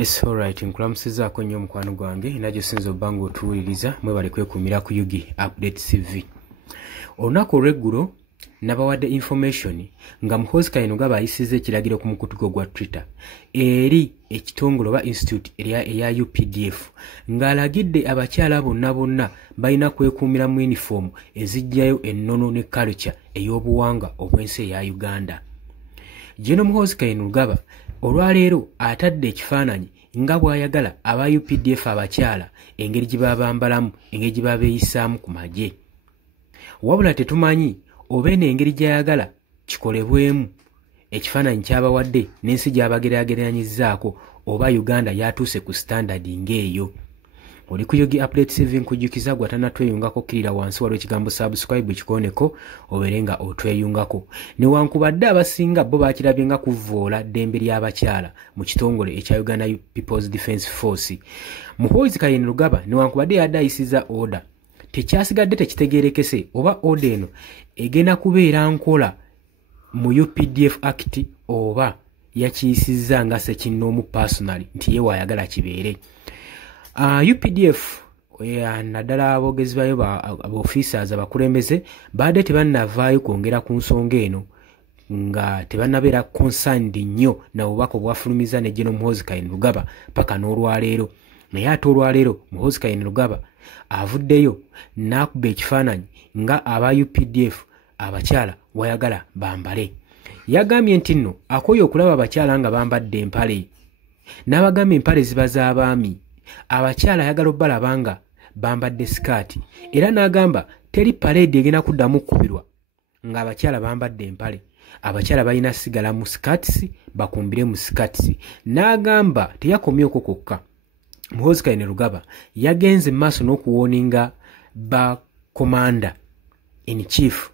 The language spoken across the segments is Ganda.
Yes, alright. Nkulamusizaako nnyo mukwano gwange najjo sinza obbanga otuwuliriza mwebale kwekumira ku Yugi Update TV. Olunaku olw'eggulo nabawadde information nga Muhoozi Kainerugaba ayisizza ekiragiro ku mukutu gwa Twitter eri ekitongole oba institute eya UPDF ng'alagidde abakyala bonna balina kwekuumira mu uniform ezijjayo ennono ne culture ey'obuwangwa obw'ensi eya Uganda. General Muhoozi Kainerugaba olwaleero atadde ekifaananyi nga bw'ayagala aba UPDF abakyala engeri gye bambalamu, engeri gye beeyisaamu ku magye. Wabula tetumanyi oba eno engeri gy'ayagala kikolebwemu ekifaananyi ky'abawadde n'ensi gy'abageraageranyizzaako oba Uganda yatuuse ku standard ng'eyo. Oli ku Yugi Update TV nkujjukiza gw'atannatweyungako kkirira wansi waliwo ekigambo subscribe kikooneko obeere nga otweyungako. Newankubadde abasinga bo baakirabye nga kuvvoola ddembe ly'abakyala mu kitongole ekya Uganda People's Defence Force. Muhoozi Kainerugaba newankubadde yadde ayisizza order tekyasigadde tekitegeerekese oba order eno egenda kubeera nkola mu UPDF Act oba yakiyisizza nga sekinnoomu personally nti ye waayagala kibeere. UPDF naddala aboogezi bayo officers abakulembeze baadde tebannavaayo kwongera ku nsonga eno nga tebannabeera concerned nnyo n'obubaka obwafulumiza ne General Muhoozi Kainerugaba paka n'olwaleero. Naye ate olwaleero Muhoozi Kainerugaba avuddeyo n'akuba ekifaananyi nga aba UPDF abakyala wayagala bambale. Yagambye nti nno akooye okulaba abakyala nga bambadde empale n'abagamba empale ziba z'abaami. Abakyala ayagala obbalaba nga bambadde sikaati era n'agamba teri parade egenda kuddamu kkubirwa nga abakyala bambadde empale. Abakyala balina sigala mu sikaatisi bakumbire mu sikaatisi. N'agamba teyakomyeko kokka. Muhoozi Kainerugaba yagenze maaso n'okuwooninga ba commander in chief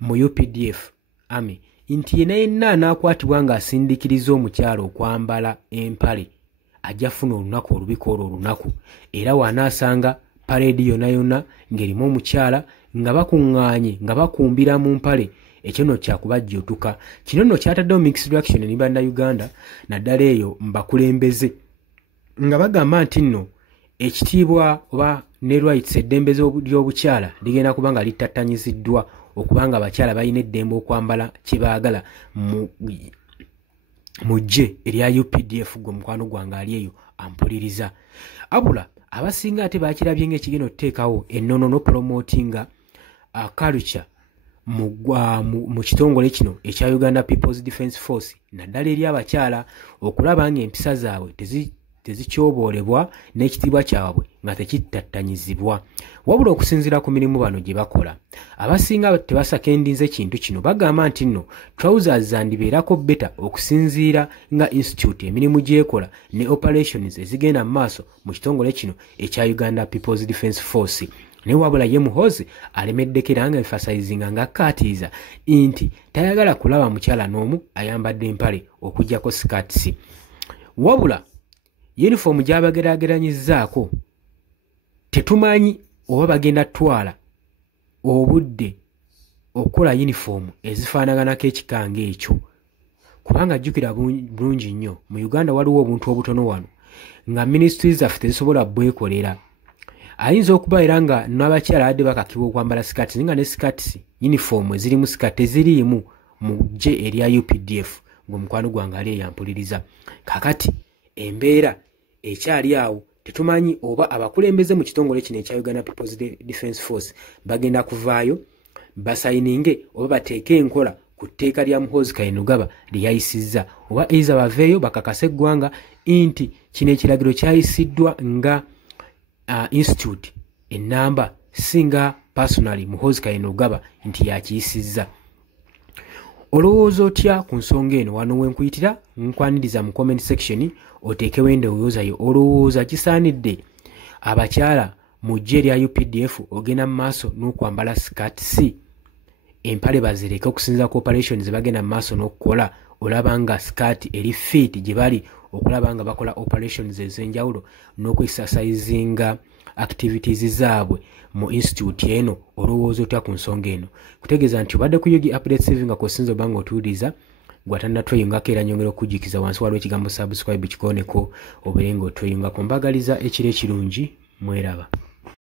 mu UPDF Army nti yenna anaakwatibwa ng'asindikiriza omukyala okwambala empale ajja funa olunaku olubiko olwo olunaku era wanaasanga parade yonna ng'erimu omukyala nga bakuŋŋaanye nga bakumbira mu mpale ekyo nno kyakubajjuutuka. Kino nno kyataddewo mixed reaction ne bannayuganda naddala eyo mbakulembeze nga bagamba nti nno ekitiibwa oba ne rights eddembe ly'obukyala ligenda kuba nga litattanyiziddwa okubanga abakyala balina eddembe okwambala kye baagala mujje erya UPDF gwe mukwano gwange ali eyo ampuliriza. Abula abasinga ate baakirabye ng'ekigenda okuteekawo ennono n'opromotinga culture mu kitongole kino ekya Uganda People's Defence Force naddala eri abakyala okulaba ng'empisa zaabwe tezikyoboolebwa n'ekitiibwa kyabwe nga tekitattanyizibwa. Wabula okusinziira ku mirimu bano gye bakola abasinga tebasakendinze kintu kino bagamba nti nno trousers zandibeerako beta okusinziira nga institute emirimu gyekola ne operations ezigenda mu maaso mu kitongole kino ekya Uganda People's Defence Force. Ne wabula ye Muhoozi alemeddekera nga emphasizinga nga akkaatiriza nti tayagala kulaba mukyala n'omu ayambadde empale okuggyako sikaatisi. Wabula uniform gy'abageraageranyizzaako tetumanyi oba bagenda twala obudde okukola uniform ezifaanaganako ekikanga ekyo kubanga jjukira bulungi nnyo mu Uganda waliwo obuntu obutono wano nga ministries zaffe tezisobola bwekolera. Ayinza okuba era nga n'abakyala adde bakakibwa okwambala sikaatisi nga ne sikaatisi uniform ezirimu sikaati eziriimu mu ggye erya UPDF gwe mukwano gwange ali eyampuliriza. Kakati embeera ekyali awo tetumanyi oba abakulembeze mu kitongole kino ekya Uganda People's Defence Force bagenda kuvaayo basayininge oba bateeke enkola ku tteeka lya Muhoozi Kainerugaba lye yayisizza oba eiza baveeyo bakakase eggwanga nti kino ekiragiro kyayisiddwa nga institute ennamba singa personally Muhoozi Kainerugaba nti yakiyisizza. Olowooza otya ku nsonga eno? Wano wenkuyitira nkwaniriza mu comment section oteekewo endowooza yo. Olowooza kisaanidde abakyala mu ggye erya UPDF ogenda mu maaso n'okwambala sikaatisi empale bazireke okusinza ku operations bagenda mu maaso n'okukola olaba nga sikaati eri fit gye bali okulaba nga bakola operations ez'enjawulo n'okwesasayizinga activities zaabwe mu institute eno? Olowooza otya ku nsonga eno? Kutegeeza nti obadde ku Yugi Update TV nga kosinza obanga otuwuliriza gwatanda tweyungako era nyongera okujikiza wansi waliwo ekigambo subscribe kikoneko obeere nga otweyungako. Mbagaliza ekiro ekirungi, mweraba.